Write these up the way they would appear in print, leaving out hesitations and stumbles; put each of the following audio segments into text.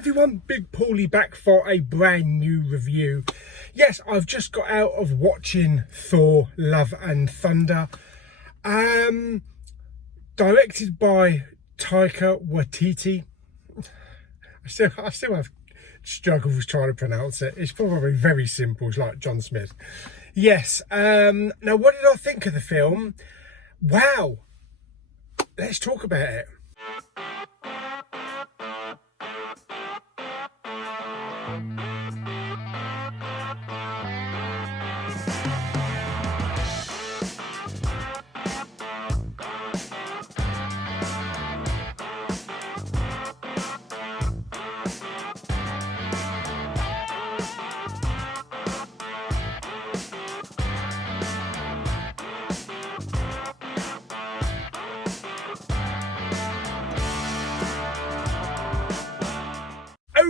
everyone, Big Pauly back for a brand new review. Yes, I've just got out of watching Thor, Love and Thunder. Directed by Taika Waititi. I still have struggles trying to pronounce it. It's probably very simple, it's like John Smith. Yes, now what did I think of the film? Wow, let's talk about it.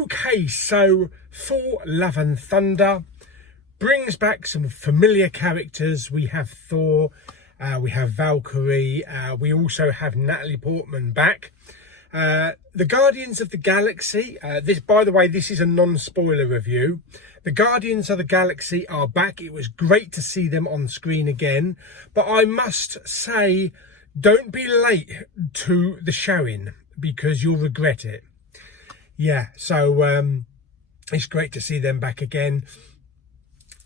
Okay, so Thor, Love and Thunder brings back some familiar characters. We have Thor, we have Valkyrie, we also have Natalie Portman back. The Guardians of the Galaxy, this, by the way, this is a non-spoiler review. The Guardians of the Galaxy are back. It was great to see them on screen again, but I must say, don't be late to the showing because you'll regret it. Yeah, so it's great to see them back again.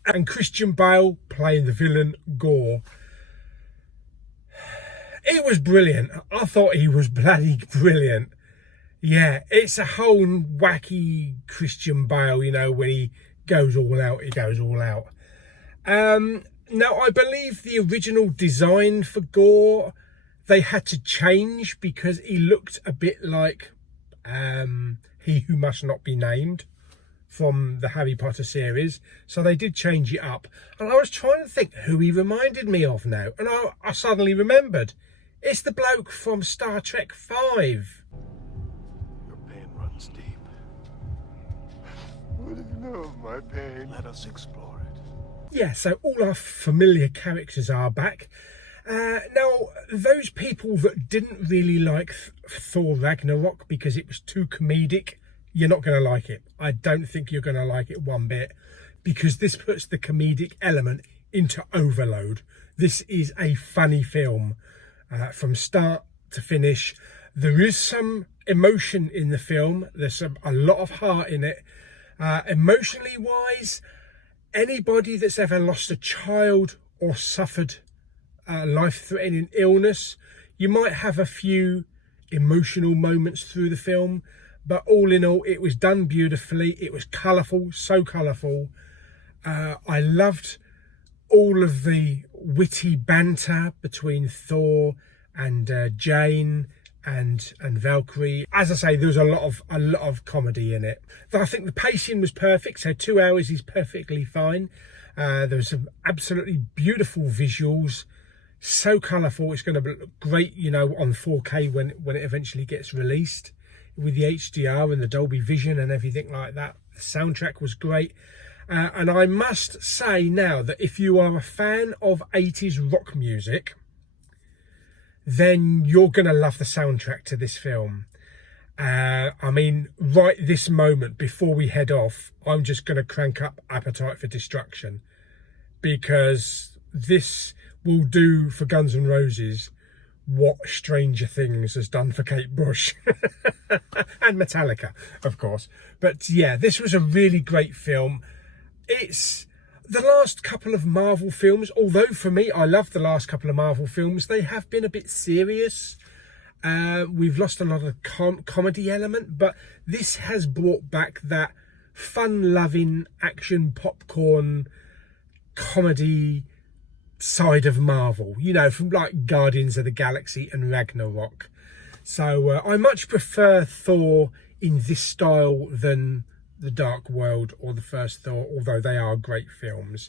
And Christian Bale playing the villain, Gorr. It was brilliant. I thought he was bloody brilliant. Yeah, it's a whole wacky Christian Bale, you know, when he goes all out, he goes all out. Now, I believe the original design for Gorr, they had to change because he looked a bit like He Who Must Not Be Named from the Harry Potter series. So they did change it up. And I was trying to think who he reminded me of now. And I suddenly remembered. It's the bloke from Star Trek 5. Your pain runs deep. What do you know of my pain? Let us explore it. Yeah, so all our familiar characters are back. Now, those people that didn't really like Thor Ragnarok because it was too comedic, you're not going to like it. I don't think you're going to like it one bit, because this puts the comedic element into overload. This is a funny film from start to finish. There is some emotion in the film. There's a lot of heart in it. Emotionally wise, anybody that's ever lost a child or suffered life-threatening illness, you might have a few emotional moments through the film, but all in all, it was done beautifully. It was colourful, so colourful. I loved all of the witty banter between Thor and Jane and Valkyrie. As I say, there was a lot of comedy in it. I think the pacing was perfect, so 2 hours is perfectly fine. There was some absolutely beautiful visuals. So colourful. It's going to look great, you know, on 4K when it eventually gets released with the HDR and the Dolby Vision and everything like that. The soundtrack was great. And I must say now that if you are a fan of 80s rock music, then you're going to love the soundtrack to this film. I mean, right this moment, before we head off, I'm just going to crank up Appetite for Destruction, because this will do for Guns N' Roses what Stranger Things has done for Kate Bush. And Metallica, of course. But yeah, this was a really great film. It's the last couple of Marvel films, although for me, I love the last couple of Marvel films, they have been a bit serious. We've lost a lot of comedy element, but this has brought back that fun-loving action popcorn comedy side of Marvel, you know, from like Guardians of the Galaxy and Ragnarok. So I much prefer Thor in this style than The Dark World or the first Thor, although they are great films.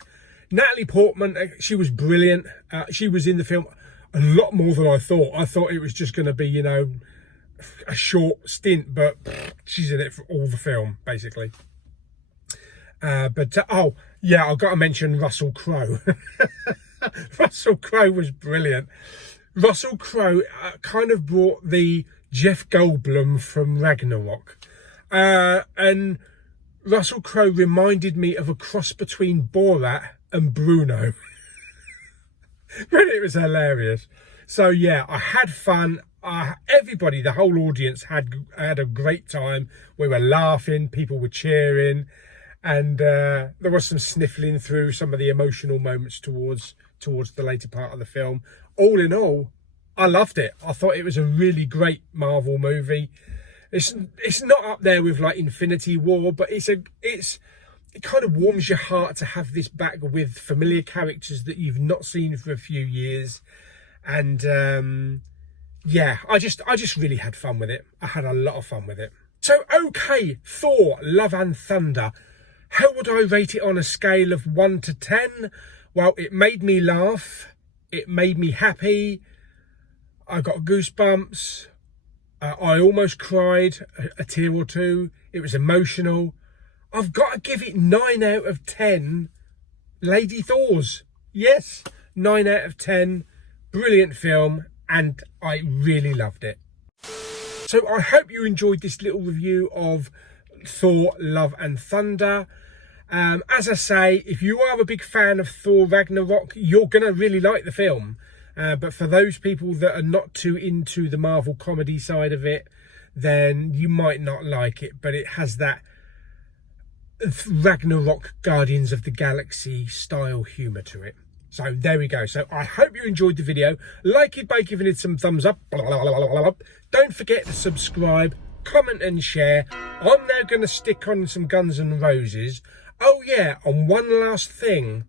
Natalie Portman, she was brilliant. She was in the film a lot more than I thought. I thought it was just going to be, you know, a short stint, but she's in it for all the film, basically. Oh, yeah, I've got to mention Russell Crowe. Russell Crowe was brilliant. Russell Crowe kind of brought the Jeff Goldblum from Ragnarok. And Russell Crowe reminded me of a cross between Borat and Bruno. But it was hilarious. So yeah, I had fun. Everybody, the whole audience had a great time. We were laughing, people were cheering, and there was some sniffling through some of the emotional moments towards the later part of the film. All in all, I loved it. I thought it was a really great Marvel movie. It's not up there with like Infinity War, but it kind of warms your heart to have this back with familiar characters that you've not seen for a few years. And yeah, I just really had fun with it. I had a lot of fun with it. So okay, Thor Love and Thunder. How would I rate it on a scale of 1 to 10? Well, it made me laugh. It made me happy. I got goosebumps. I almost cried a tear or two. It was emotional. I've got to give it 9 out of 10 Lady Thors. Yes, 9 out of 10. Brilliant film, and I really loved it. So I hope you enjoyed this little review of Thor Love and Thunder. As I say, if you are a big fan of Thor Ragnarok, you're going to really like the film. But for those people that are not too into the Marvel comedy side of it, then you might not like it. But it has that Ragnarok Guardians of the Galaxy style humour to it. So there we go. So I hope you enjoyed the video. Like it by giving it some thumbs up. Don't forget to subscribe, comment and share. I'm now going to stick on some Guns N' Roses. Oh yeah, and one last thing.